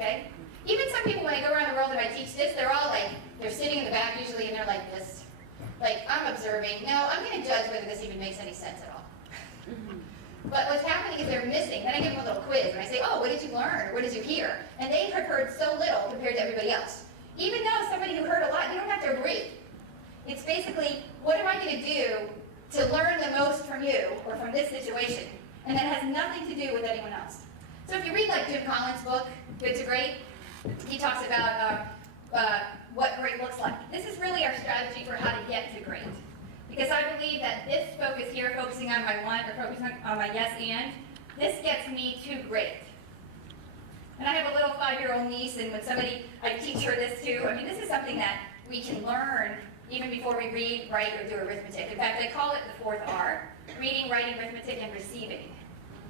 okay? Even some people, when I go around the world and I teach this, they're all like, they're sitting in the back usually and they're like this. Like, I'm observing. No, I'm going to judge whether this even makes any sense at all. But what's happening is they're missing. Then I give them a little quiz and I say, oh, what did you learn? Or what did you hear? And they have heard so little compared to everybody else. Even though somebody who heard a lot, you don't have to agree. It's basically, what am I going to do to learn the most from you or from this situation? And that has nothing to do with anyone else. So if you read like Jim Collins' book, Good to Great, he talks about what great looks like. This is really our strategy for how to get to great. Because I believe that this focus here, focusing on my want or focusing on my yes and, this gets me to great. And I have a little 5-year-old niece, and when I teach her this too. I mean, this is something that we can learn even before we read, write, or do arithmetic. In fact, I call it the 4th R: reading, writing, arithmetic, and receiving.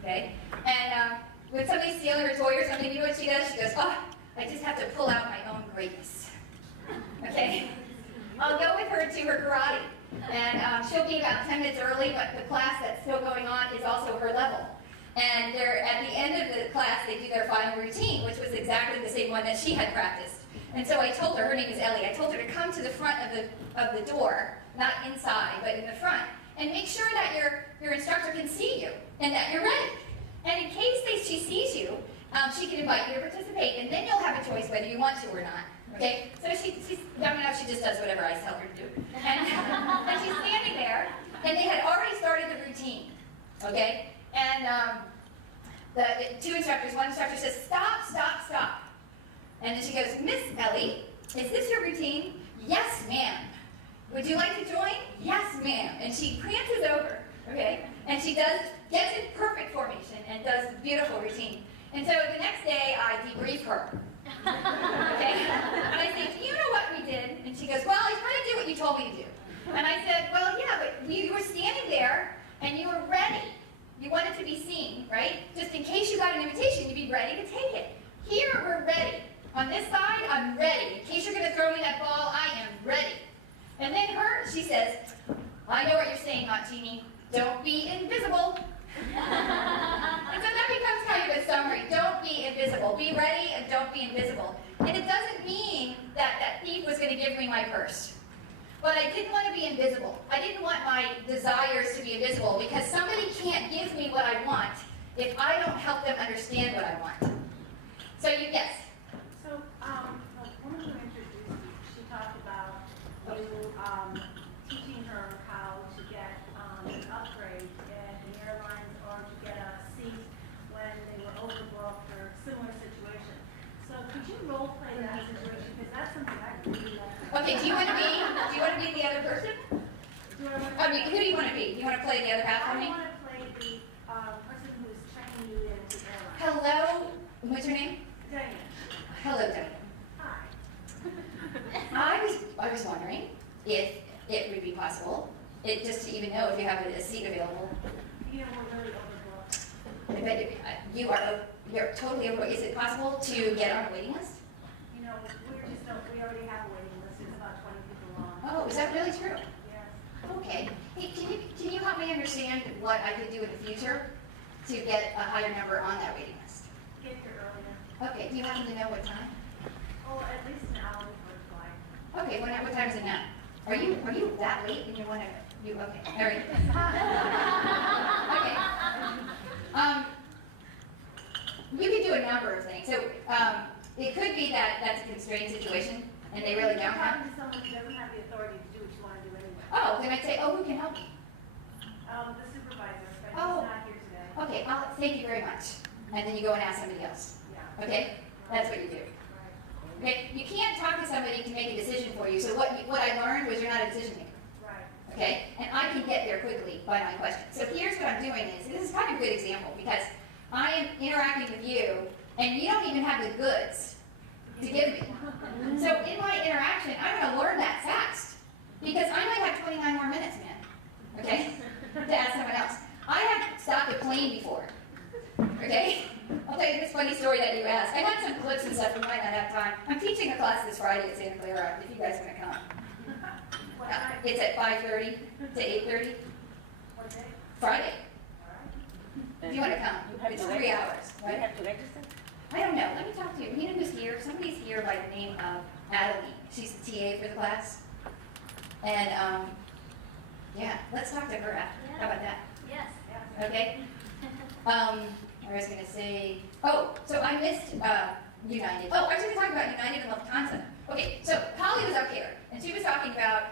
Okay? And when somebody's stealing her toy or something, you know what she does? She goes, oh, I just have to pull out my own greatness. Okay? I'll go with her to her karate. And she'll be about 10 minutes early, but the class that's still going on is also her level. And at the end of the class, they do their final routine, which was exactly the same one that she had practiced. And so I told her name is Ellie, I told her to come to the front of the door, not inside, but in the front, and make sure that your instructor can see you and that you're ready. And in case she sees you, she can invite you to participate, and then you'll have a choice whether you want to or not. Okay? So she's young enough, she just does whatever I tell her to do. And she's standing there, and they had already started the routine. Okay? And the 2 instructors, one instructor says, stop, stop, stop. And then she goes, Miss Ellie, is this your routine? Yes, ma'am. Would you like to join? Yes, ma'am. And she prances over, okay? And she gets in perfect formation and does a beautiful routine. And so the next day, I debrief her. Okay? And I say, do you know what we did? And she goes, well, I kind of did what you told me to do. And I said, well, yeah, but you were standing there, and you were ready. You wanted to be seen, right? Just in case you got an invitation, you'd be ready to take it. Here, we're ready. On this side, I'm ready. In case you're going to throw me that ball, I am ready. And then she says, I know what you're saying, Aunt Jeannie. Don't be invisible. And so that becomes kind of a summary. Don't be invisible. Be ready and don't be invisible. And it doesn't mean that that thief was going to give me my purse. But I didn't want to be invisible. I didn't want my desires to be invisible because somebody can't give me what I want if I don't help them understand what I want. So yes. So one of them introduced you. She talked about you teaching her how to get an upgrade at the airlines or to get a seat when they were overbooked or similar situation. So could you role play that situation? Because that's something I really like. Okay, do you want to be the other person? I mean, who do you want to be? Do you want to play the other half for me? I want to play the person who's training you into airlines. Hello, what's your name? Diane. Hello, Diane. Hi. I was wondering if it would be possible, just to even know if you have a seat available. You know, we're really overbooked. I bet you're totally overbooked. Is it possible to get on a waiting list? You know, we already have a waiting list. It's about 20 people long. Oh, is that really true? Yes. Okay. Hey, can you help me understand what I could do in the future to get a higher number on that waiting list? Get here earlier. Okay. Do you happen to know what time? Oh, at least an hour before the flight. Okay. What time is it now? Are you that late and you want to? Okay. All right. Okay. You could do a number of things. So it could be that that's a constrained situation and they really don't have. To someone who doesn't have the authority to do what you want to do anyway. Oh, then I'd say, oh, who can help me? The supervisor, but Oh. he's not here today. Okay, thank you very much. And then you go and ask somebody else. Yeah. Okay? That's what you do. Right. Okay? You can't talk to somebody to make a decision for you. So what I learned was you're not a decision maker. Right. Okay? And I can get there quickly by my question. So here's what I'm doing this is kind of a good example because I am interacting with you and you don't even have the goods to give me. So in my interaction, I'm going to learn that fast because I might have 29 more minutes, man. Okay? To ask someone else. I have stopped a plane before. Okay? I'll tell you this funny story that you asked. I had some clips and stuff, we might not have time. I'm teaching a class this Friday at Santa Clara, if you guys want to come. What time? It's at 5:30 to 8:30. What day? Friday. All right. If you want to come. You have It's to 3 register. hours, You right? have to register? I don't know. Let me talk to you. You know who's Adeline. She's the TA for the class. And, yeah, let's talk to her after. How about that? Yes. Okay? I was going to say, oh, so I missed United. Oh, I was going to talk about United and Lufthansa. Okay, so Polly was up here, and she was talking about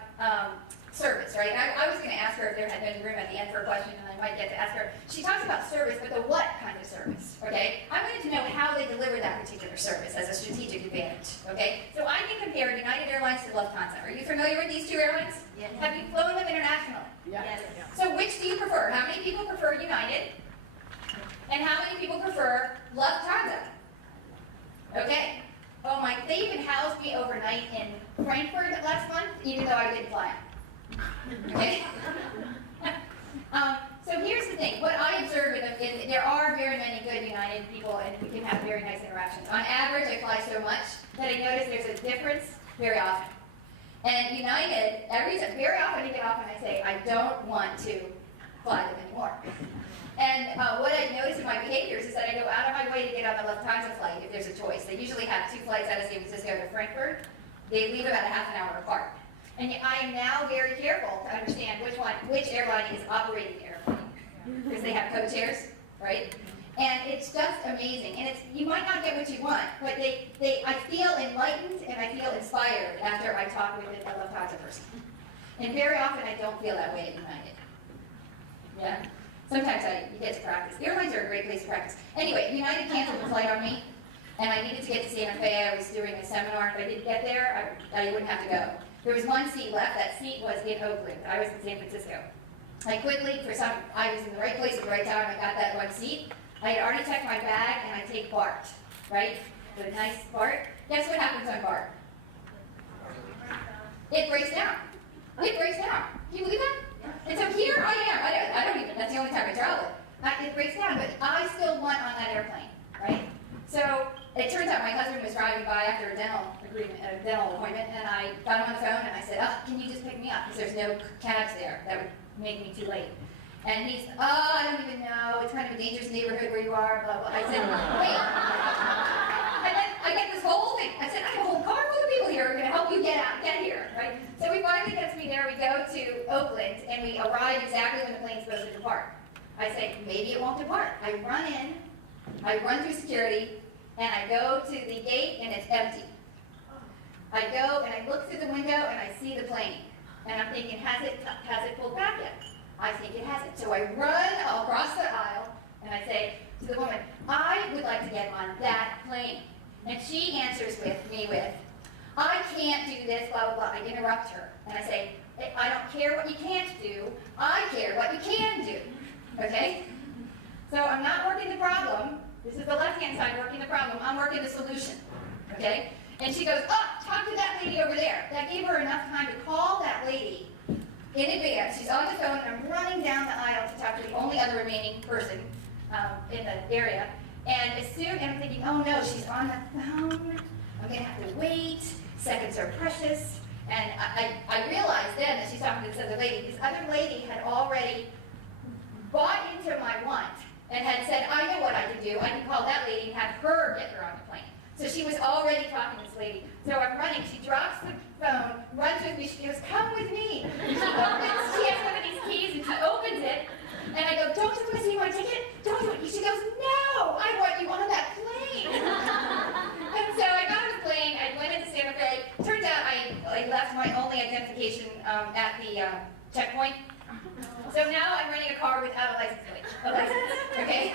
service, right? And I was going to ask her if there had been room at the end for a question, and I might get to ask her. She talks about service, but the what kind of service, okay? I wanted to know how they deliver that particular service as a strategic advantage, okay? So I can compare United Airlines to Lufthansa. Are you familiar with these two airlines? Yes. Have you flown them internationally? Yes. So which do you prefer? How many people prefer United? And how many people prefer Lufthansa? Okay. Oh my, they even housed me overnight in Frankfurt last month, even though I didn't fly. Okay? So here's the thing. What I observe with them is there are very many good United people, and we can have very nice interactions. On average, I fly so much that I notice there's a difference very often. And United, very often I get off and I say, I don't want to fly them anymore. And what I notice in my behaviors is that I go out of my way to get on the Lufthansa flight if there's a choice. They usually have 2 flights out of San Francisco to Frankfurt. They leave about a half an hour apart. And I am now very careful to understand which airline is operating the airplane, because they have co-chairs, right? And it's just amazing. And you might not get what you want, but I feel enlightened and I feel inspired after I talk with a Lufthansa person. And very often I don't feel that way at United. Yeah. Sometimes you get to practice. Airlines are a great place to practice. Anyway, United canceled the flight on me, and I needed to get to Santa Fe. I was doing a seminar. If I didn't get there, I wouldn't have to go. There was 1 seat left. That seat was in Oakland. I was in San Francisco. I quickly, I was in the right place at the right time. I got that 1 seat. I had already checked my bag, and I take BART, right? The nice BART. Guess what happens on BART? It breaks down. It breaks down. Can you believe that? And so here I am. I don't even, that's the only time I travel. It breaks down, but I still want on that airplane, right? So it turns out my husband was driving by after a dental appointment, and I got him on the phone and I said, oh, can you just pick me up? Because there's no cabs there. That would make me too late. And he's, oh, I don't even know. It's kind of a dangerous neighborhood where you are, blah, blah. I said, wait. And then I get this whole thing. I said, I have a whole car full of people here who are going to help you get here, right? So we finally gets me there. We go to Oakland, and we arrive exactly when the plane's supposed to depart. I say, maybe it won't depart. I run in, I run through security, and I go to the gate, and it's empty. I go, and I look through the window, and I see the plane. And I'm thinking, has it pulled back yet? I think it hasn't. So I run across the aisle, and I say to the woman, I would like to get on that plane. And she answers me with, I can't do this, blah, blah, blah. I interrupt her, and I say, I don't care what you can't do. I care what you can do. Okay? So I'm not working the problem. This is the left-hand side working the problem. I'm working the solution. Okay? And she goes, oh, talk to that lady over there. That gave her enough time to call that lady in advance. She's on the phone, and I'm running down the aisle to talk to the only other remaining person in the area. And I'm thinking, oh no, she's on the phone. I'm going to have to wait. Seconds are precious. And I realized then that she's talking to this other lady. This other lady had already bought into my want and had said, I know what I can do. I can call that lady and have her get her on the plane. So she was already talking to this lady. So I'm running. She drops the phone, runs with me. She goes, come with me. She has one of these keys, and she opens it. And I go, don't you want to see my ticket? Don't you? She goes, no, I want you on that plane. And so I got on the plane. I went into Santa Fe. Turns out I left my only identification at the checkpoint. So now I'm renting a car without a license plate. Okay?